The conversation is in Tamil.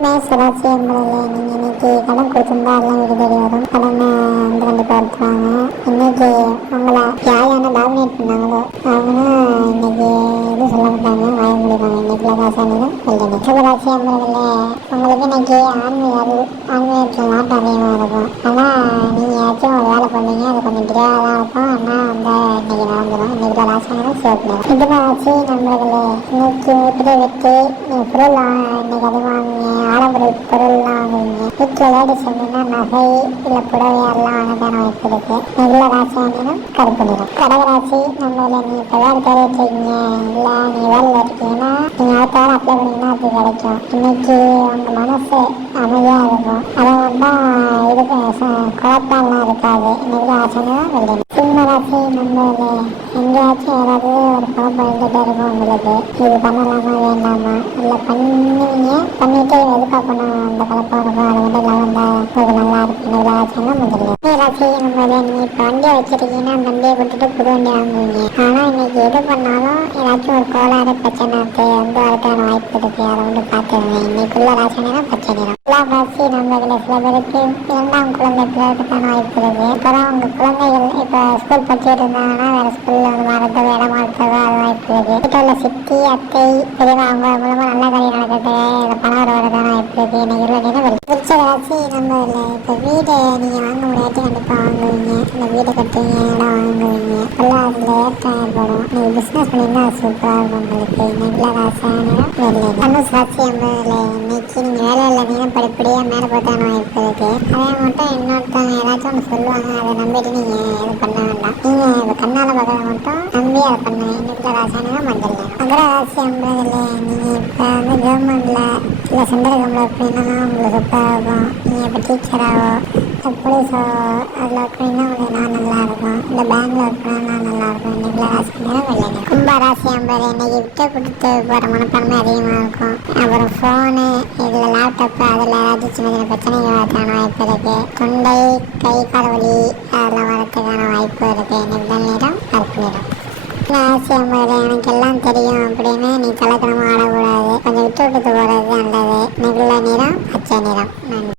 சுழற்சி என்பதில் நீங்கள் இன்னைக்கு கடன் கொடுத்துருந்தா எல்லாம் வீடு தேடி வரும். கடனை வந்து கண்டிப்பாக எடுத்துருவாங்க. இன்னைக்கு உங்களை யார் டாமினேட் பண்ணாங்களோ அவங்க இன்னைக்கு எதுவும் சொல்ல மாட்டாங்க வாய முடிப்பாங்க. இன்னைக்குள்ள காசானிதான் வெள்ளி சுகராட்சி என்பதில் உங்களுக்கு இன்னைக்கு ஆன்மீக ஆன்மீகத்தில் நாட்டம் அதிகமாக இருக்கும். ஆனால் நீங்கள் ஏதாச்சும் ஒரு வேலை பண்ணீங்க அது கொஞ்சம் டிலேவாக இருக்கும். இன்னைக்கு நடந்துடும் இன்னைக்குள்ள ராசானிதான் சிவப்பு நிறம் ஆச்சு நண்பர்களே இன்னைக்கு இப்படி வெட்டி பொருள் இன்னைக்கு அது ஆடம்பர பொருள்லாம் வாங்குவீங்க வீட்டில் லேடிஸ் நகை இல்லை புடவை எல்லாம் வாங்கத்தான வாய்ப்பு இருக்கு நல்ல ராசி கருப்பு நிறம். கடகராசி நீ இப்போ வேலை தேடிட்டு இருக்கீங்க இல்லை நீ வேலையில் இருக்கீங்கன்னா நீங்கள் அடுத்த அப்ளை அது கிடைக்கும். இன்னைக்கு உங்கள் மனசு அமைதியாக இருக்கும். அதை தான் இது குழப்பம்லாம் இருக்காது. இன்னைக்கு ஆசைன்னா வெள்ளி சிம்ம ராசி எங்கேயாச்சும் ஏதாவது ஒரு குழப்பம் இருந்துகிட்டே இருக்கும் உங்களுக்கு இது பண்ணலாமா வேண்டாமா? இல்லை பண்ணுவீங்க? பண்ணிட்டு எதிர்பார்க்கணும் அந்த குழப்பம் இருக்கும் வந்து இல்லாமல் உங்களுக்கு நல்லா இருக்கும் இந்த ராசி நீ இப்போ வண்டியை வச்சிருக்கீங்கன்னா அந்த வண்டியை விட்டுட்டு புது வண்டி வாங்குவீங்க. ஆனால் இன்னைக்கு எது பண்ணாலும் ஏதாச்சும் ஒரு கோளாறு பிரச்சனை வந்து வரதுக்கான வாய்ப்பு இருக்கு. அதை வந்து பார்த்துருங்க இன்னைக்குள்ள ராசினா பச்சை நிறம் எல்லா ராசி சில பேருக்கு இரண்டாம் குழந்தை பிறகுக்கான வாய்ப்பு அப்புறம் உங்க குழந்தைகள் இப்போ ஸ்கூல் படிச்சுட்டு இருந்தாங்கன்னா வேற ஸ்கூல்ல வந்து மறந்தது இடம் மாறதோ அது வாய்ப்பு இருக்கு. வீட்டில் உள்ள சித்தி அத்தை பெரியவா அவங்க மூலமா நல்ல காரியம் நடக்கிறது இந்த பணம் வர வரதான வாய்ப்பு இருக்கு. இன்னைக்கு இருபது தினம் பிடிச்ச ராசி நம்ம இல்லை இப்போ வீடு நீங்க வாங்க முடியாட்டி கண்டிப்பா வாங்குவீங்க. இந்த வீடு கட்டுவீங்க இடம் வாங்குவீங்க. எல்லாம் அதுல ஏற்றம் ஏற்படும். நீங்க பிசினஸ் பண்ணியிருந்தா அது சூப்பரா இருக்கும் உங்களுக்கு. இன்னைக்குள்ள ராசியான வெள்ளை தனுஷ் ராசி என்பதில் இன்னைக்கு நீங்க வேலையில் இப்படியே படிப்படியா மேல போட்டான வாய்ப்பு இருக்கு அதே மட்டும் இன்னொருத்தவங்க ஏதாச்சும் ஒன்று சொல்லுவாங்க அதை நம்பிட்டு நீங்க இது பண்ண வேண்டாம். நீங்க இதை கண்ணால பார்க்கறத மட்டும் நம்பி அதை பண்ணுங்க. இன்னைக்குள்ள ராசியான மஞ்சள் நிறம் மகர ராசி என்பதில் நீங்க இப்போ வந்து கவர்மெண்ட்ல இல்லை சென்ட்ரல் கவர்மெண்ட் அப்படின்னா உங்களுக்கு சூப்பராக இருக்கும். நீங்கள் இப்போ டீச்சராகவோ இல்லை போலீஸோ அதில் அப்படின்னா உங்களுக்கு நான் நல்லா இருக்கும். இந்த பேங்க்ல இருக்கிறா நான் நல்லா இருக்கும். இன்னைக்குள்ள ராசி நேரம் கும்ப ராசி என்பது இன்னைக்கு விட்டு கொடுத்து போகிற மனப்பான்மை அதிகமாக இருக்கும். அப்புறம் ஃபோனு இதில் லேப்டாப்பு அதில் ஏதாச்சும் சின்ன சின்ன பிரச்சனைகள் வரதுக்கான வாய்ப்பு இருக்கு. தொண்டை கை கால் வலி அதெல்லாம் வரதுக்கான வாய்ப்பு இருக்கு. இன்னைக்கு தான் நேரம் கருப்பு நிறம் எனக்கு எல்லாம் தெரியும் அப்படின்னு நீ கலக்கணமாக ஆடக்கூடாது. கொஞ்சம் விட்டு விட்டு போகிறது நல்லது. நெகுல நிறம் பச்சை நிறம் நன்றி.